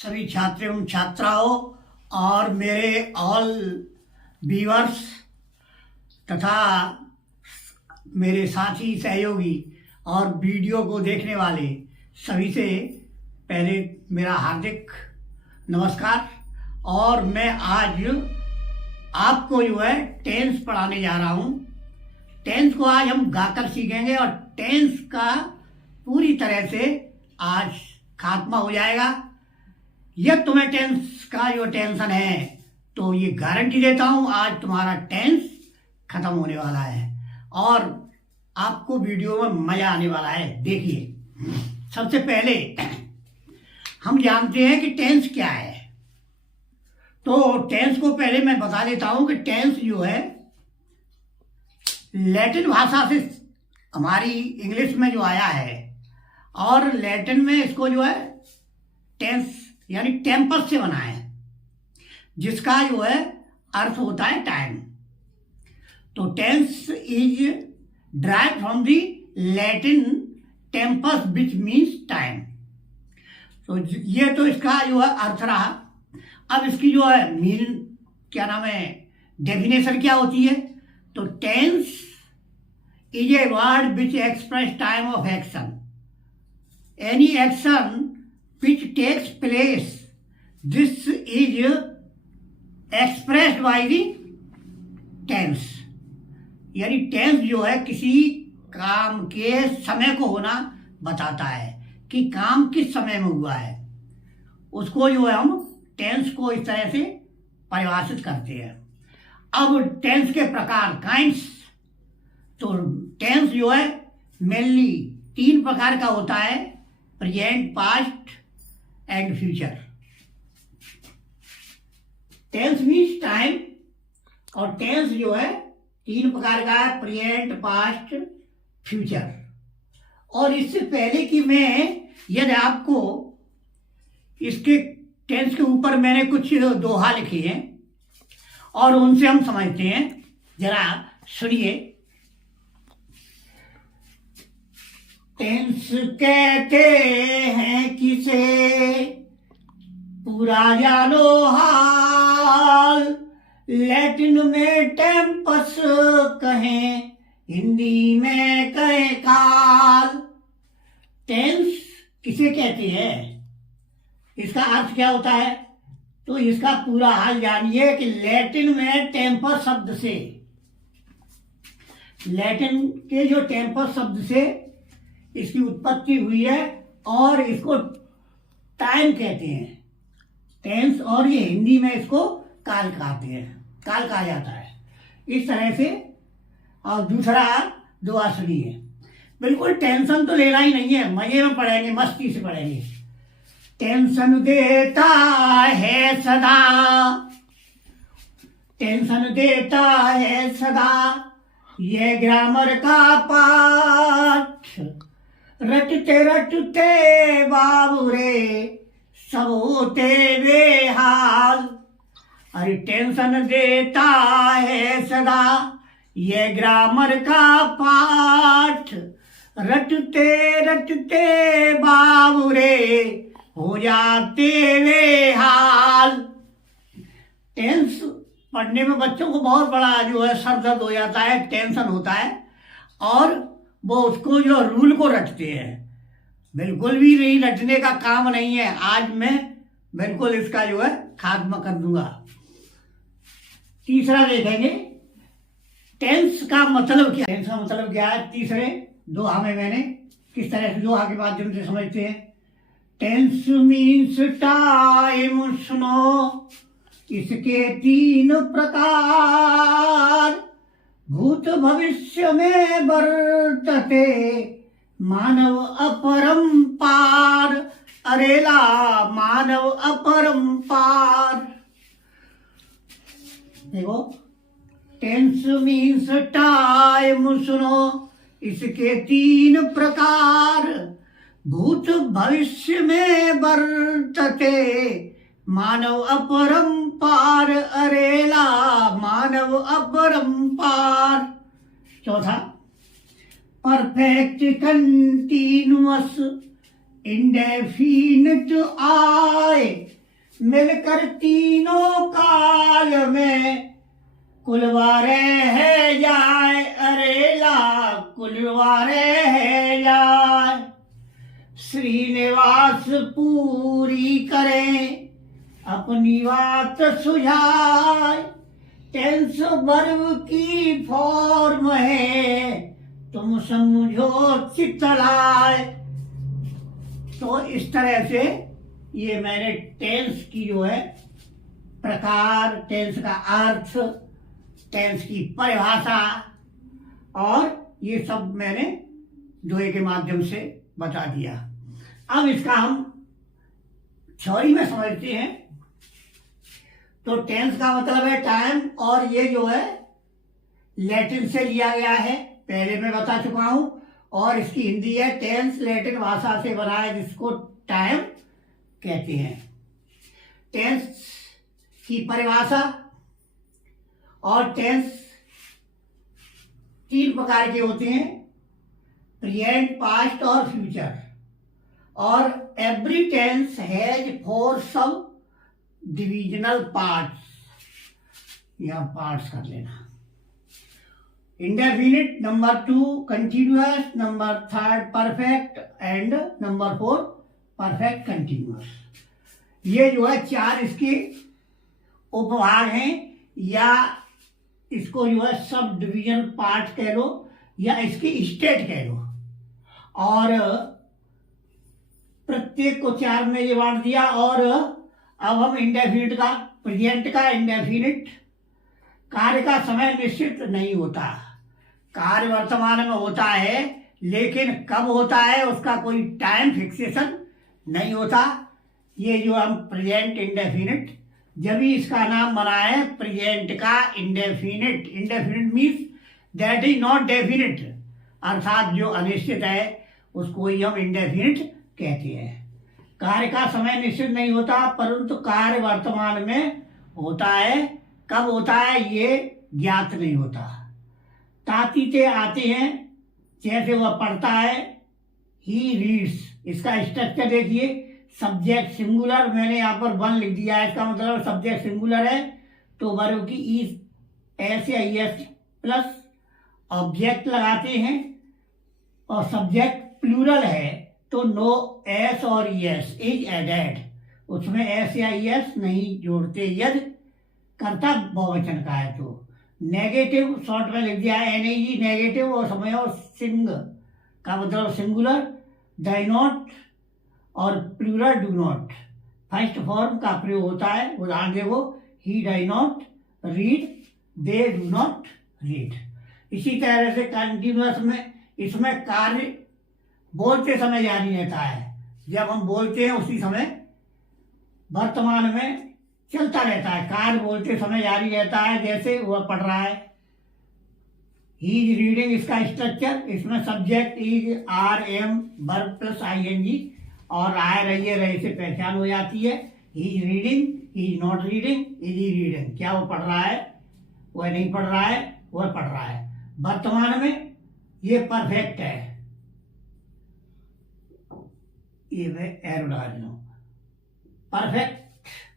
सभी छात्र एवं छात्राओं और मेरे ऑल व्यूअर्स तथा मेरे साथी सहयोगी और वीडियो को देखने वाले सभी से पहले मेरा हार्दिक नमस्कार। और मैं आज आपको जो है टेंस पढ़ाने जा रहा हूँ। टेंस को आज हम गाकर सीखेंगे और टेंस का पूरी तरह से आज खात्मा हो जाएगा। यह तुम्हें टेंस का जो टेंशन है तो ये गारंटी देता हूँ आज तुम्हारा टेंस खत्म होने वाला है और आपको वीडियो में मजा आने वाला है। देखिए, सबसे पहले हम जानते हैं कि टेंस क्या है। तो टेंस को पहले मैं बता देता हूं कि टेंस जो है लैटिन भाषा से हमारी इंग्लिश में जो आया है और लैटिन में इसको जो है टेंस यानी टेम्पस से बना है, जिसका जो है अर्थ होता है टाइम। तो tense is drive from the Latin tempus which means time. तो ये तो इसका जो है अर्थ रहा। अब इसकी जो है मीन क्या नाम है, डेफिनेशन क्या होती है। तो tense is a word which express time of action, any action which takes place. This is expressed by the tense। यानी टेंस जो है किसी काम के समय को होना बताता है कि काम किस समय में हुआ है, उसको जो है हम टेंस को इस तरह से परिभाषित करते हैं। अब टेंस के प्रकार काइंड्स। तो टेंस जो है मेनली 3 प्रकार का होता है, present, past and future. Tense means time और टेंस जो है 3 प्रकार का है, प्रेजेंट, पास्ट, फ्यूचर। और इससे पहले कि मैं यदि आपको इसके टेंस के ऊपर मैंने कुछ दोहा लिखे हैं और उनसे हम समझते हैं, जरा सुनिए। टेंस कहते हैं किसे पूरा जानो हाल, लैटिन में टेम्पस कहें, हिंदी में कहें काल। टेंस किसे कहते हैं, इसका अर्थ क्या होता है। तो इसका पूरा हाल जानिए कि लैटिन में टेम्पस शब्द से, लैटिन के जो टेम्पस शब्द से इसकी उत्पत्ति हुई है और इसको टाइम कहते हैं टेंस, और ये हिंदी में इसको काल कहते हैं, काल कहा जाता है इस तरह से। और दूसरा दुआ सुनिए। बिल्कुल टेंशन तो लेना ही नहीं है, मजे में पढ़ेंगे, मस्ती से पढ़ेंगे। टेंशन देता है सदा, टेंशन देता है सदा, ये ग्रामर का पाठ, रटते रटते बाबूरे सब होते बेहाल। अरे टेंशन देता है सदा ये ग्रामर का पाठ, रटते रटते बाबूरे हो जाते बेहाल। टेंस पढ़ने में बच्चों को बहुत बड़ा जो है सर दर्द हो जाता है, टेंशन होता है और वो उसको जो रूल को रटते हैं। बिल्कुल भी नहीं रटने का काम नहीं है। आज मैं बिल्कुल इसका जो है खात्मा कर दूंगा। तीसरा देखेंगे टेंस का मतलब क्या। टेंस का मतलब क्या है, तीसरे दोहा में मैंने किस तरह से दोहा के माध्यम से समझते हैं। टेंस मीन्स टाइम, सुनो इसके 3 प्रकार, भूत भविष्य में वर्तते मानव अपरंपार, अरेला मानव अपरंपार। देखो, टेंस मीन्स टाइम, सुनो इसके 3 प्रकार, भूत भविष्य में वर्तते मानव अपरंपार, अरेला मानव अपरंपार। चौथा, परफेक्ट कंटिन्यूअस इंडेफिनिट आए मिलकर तीनों काल में कुलवारे है जाए, अरे ला कुलवारे है जाए। श्रीनिवास पूरी करें अपनी बात सुझाए, टेंस वर्ब की फॉर्म है तुम समझो चितलाए। तो इस तरह से ये मैंने टेंस की जो है प्रकार, टेंस का अर्थ, टेंस की परिभाषा और ये सब मैंने दोहे के माध्यम से बता दिया। अब इसका हम थ्योरी में समझते हैं। तो टेंस का मतलब है टाइम, और ये जो है लैटिन से लिया गया है, पहले मैं बता चुका हूं। और इसकी हिंदी है टेंस, लैटिन भाषा से बना है जिसको टाइम कहते हैं। टेंस की परिभाषा और टेंस 3 प्रकार के होते हैं, प्रेजेंट, पास्ट और फ्यूचर। और every tense has 4 subdivisional parts. यहां पार्ट्स कर लेना। Indefinite, number 2 continuous, number 3 perfect and number 4 perfect continuous. ये जो है 4 इसके उपभाग हैं, या इसको जो है सब डिवीजन पार्ट कह लो, या इसकी स्टेट कह लो। और प्रत्येक को 4 में ये बांट दिया। और अब हम इंडेफिनिट का, प्रेजेंट का इंडेफिनिट, कार्य का समय निश्चित नहीं होता। कार्य वर्तमान में होता है, लेकिन कब होता है उसका कोई टाइम फिक्सेशन नहीं होता। ये जो हम प्रेजेंट इंडेफिनिट, जब भी इसका नाम बना है प्रेजेंट का indefinite. Indefinite means that is not definite, अर्थात जो अनिश्चित है उसको ही हम इंडेफिनिट कहते हैं। कार्य का समय निश्चित नहीं होता, परंतु कार्य वर्तमान में होता है। कब होता है ये ज्ञात नहीं होता। तातीते आते हैं, जैसे वह पढ़ता है, ही रीड्स। इसका स्ट्रक्चर देखिए, सब्जेक्ट सिंगुलर, मैंने यहाँ पर 1 लिख दिया है, इसका मतलब सब्जेक्ट सिंगुलर है तो वर्ब की ई एस या एस प्लस ऑब्जेक्ट लगाते हैं। और सब्जेक्ट प्लूरल है तो नो एस और एस इज एडेड, उसमें एस या एस नहीं जोड़ते यदि कर्ता बहुवचन का है। तो नेगेटिव शॉर्ट में लिख दिया है एनई, नेगेटिव, और समय और सिंग का मतलब सिंगुलर, डाई नॉट और plural do not first form का प्रयोग होता है। उदाहरण देखो, he die not read, they do not read. इसी तरह से कंटिन्यूअस में, इसमें कार्य बोलते समय जारी रहता है। जब हम बोलते हैं उसी समय वर्तमान में चलता रहता है, कार्य बोलते समय जारी रहता है। जैसे वह पढ़ रहा है, ही इज रीडिंग, इसका स्ट्रक्चर, इसमें subject is are am verb plus ING, और आए रहिए रहे से पहचान हो जाती है। He is reading, he is not reading, is he reading. क्या वो पढ़ रहा है, वह नहीं पढ़ रहा है, वह पढ़ रहा है। वर्तमान में ये परफेक्ट है, ये मैं एरो डाल दूं। परफेक्ट,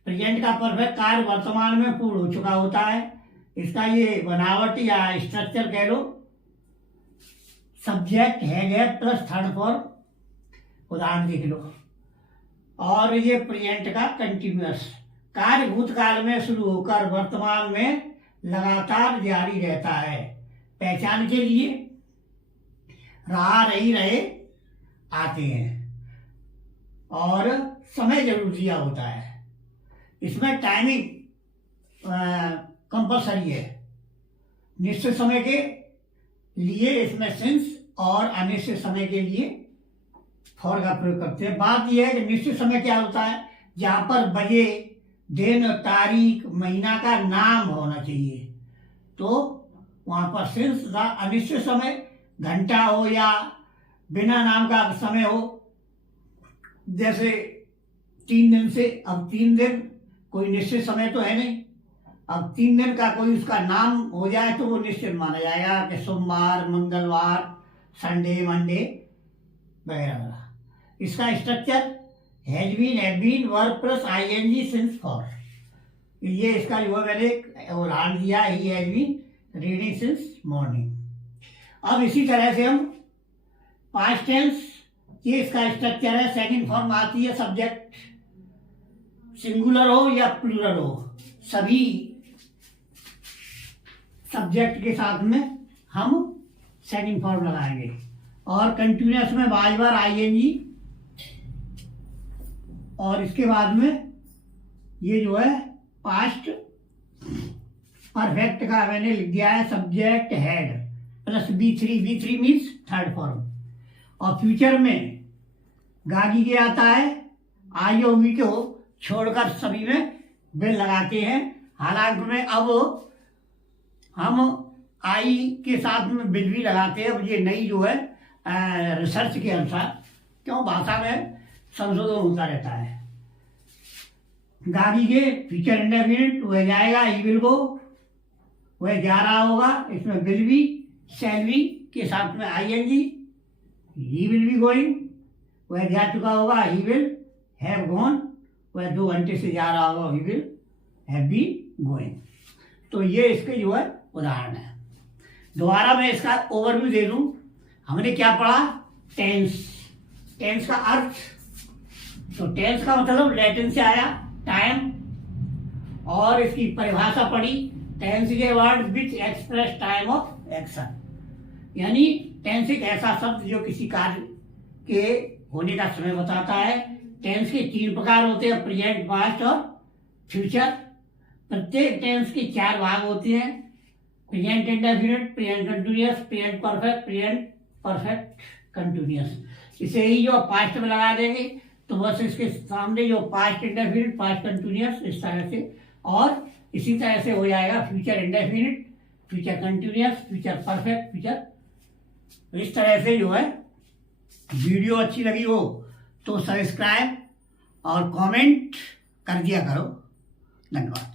प्रेजेंट का परफेक्ट कार्य वर्तमान में पूर्ण हो चुका होता है। इसका ये बनावट या स्ट्रक्चर कह लो, सब्जेक्ट है प्लस 3rd फॉर्म, उदाहरण देख लो। और ये प्रेजेंट का कंटिन्यूअस, कार्य भूतकाल में शुरू होकर वर्तमान में लगातार जारी रहता है। पहचान के लिए रहा, रही, रहे आते हैं, और समय जरूर दिया होता है। इसमें टाइमिंग कंपलसरी है। निश्चित समय के लिए इसमें सिंस, और अनिश्चित समय के लिए फॉर का प्रयोग करते हैं। बात यह है कि निश्चित समय क्या होता है, जहाँ पर बजे, दिन, तारीख, महीना का नाम होना चाहिए, तो वहाँ पर सिंस था। अनिश्चित समय घंटा हो या बिना नाम का समय हो, जैसे 3 दिन से, अब 3 दिन कोई निश्चित समय तो है नहीं। अब 3 दिन का कोई उसका नाम हो जाए तो वो निश्चित माना जाएगा कि सोमवार, मंगलवार, संडे, मंडे वगैरह वगैरह। इसका structure has been, have been, verb plus ING since for. ये इसका जो है मैंने उदाहरण दिया, he has been reading since morning. अब इसी तरह से हम पास्ट टेंस, ये इसका स्ट्रक्चर है। सेकंड फॉर्म आती है सब्जेक्ट, सिंगुलर हो या प्लूरल हो, सभी सब्जेक्ट के साथ में हम सेकंड फॉर्म लगाएंगे। और कंटिन्यूअस में बार बार आईएनजी, और इसके बाद में ये जो है पास्ट परफेक्ट का मैंने लिख दिया है subject had plus B three means third form. और फ्यूचर में गागी के आता है, आई और वी को छोड़कर सभी में बिल लगाते हैं। हालांकि में अब हम आई के साथ में बिल भी लगाते हैं। अब ये नई जो है रिसर्च के अनुसार, क्यों भाषा में संशोधन होता रहता है। गागी के फ्यूचर इंडेफिनिट वह जाएगा, ही विल गो, वह जा रहा होगा, इसमें विल बी, शैल बी के साथ में ING, he will be going, वह जा चुका होगा, ही विल हैव गॉन, वह 2 घंटे से जा रहा होगा, he will have been going. तो ये इसके जो है उदाहरण है। दोबारा मैं इसका ओवरव्यू दे दूं। हमने क्या पढ़ा? टेंस, टेंस का अर्थ। तो टेंस का मतलब लैटिन से आया टाइम, और इसकी परिभाषा पढ़ी, टेंस के word which express time of action. यानी टेंस एक ऐसा शब्द जो किसी कार्य के होने का समय बताता है। टेंस के 3 प्रकार होते हैं, प्रेजेंट, पास्ट और फ्यूचर। प्रत्येक टेंस के 4 भाग होते हैं, present indefinite, present continuous, present perfect, present perfect continuous. इसे ही जो पास्ट में लगा देंगे तो बस इसके सामने जो पास्ट इंडेफिनिट, पास्ट कंटिन्यूअस, इस तरह से। और इसी तरह से हो जाएगा future indefinite, future continuous, future perfect, future. इस तरह से जो है वीडियो अच्छी लगी हो तो सब्सक्राइब और कमेंट कर दिया करो। धन्यवाद।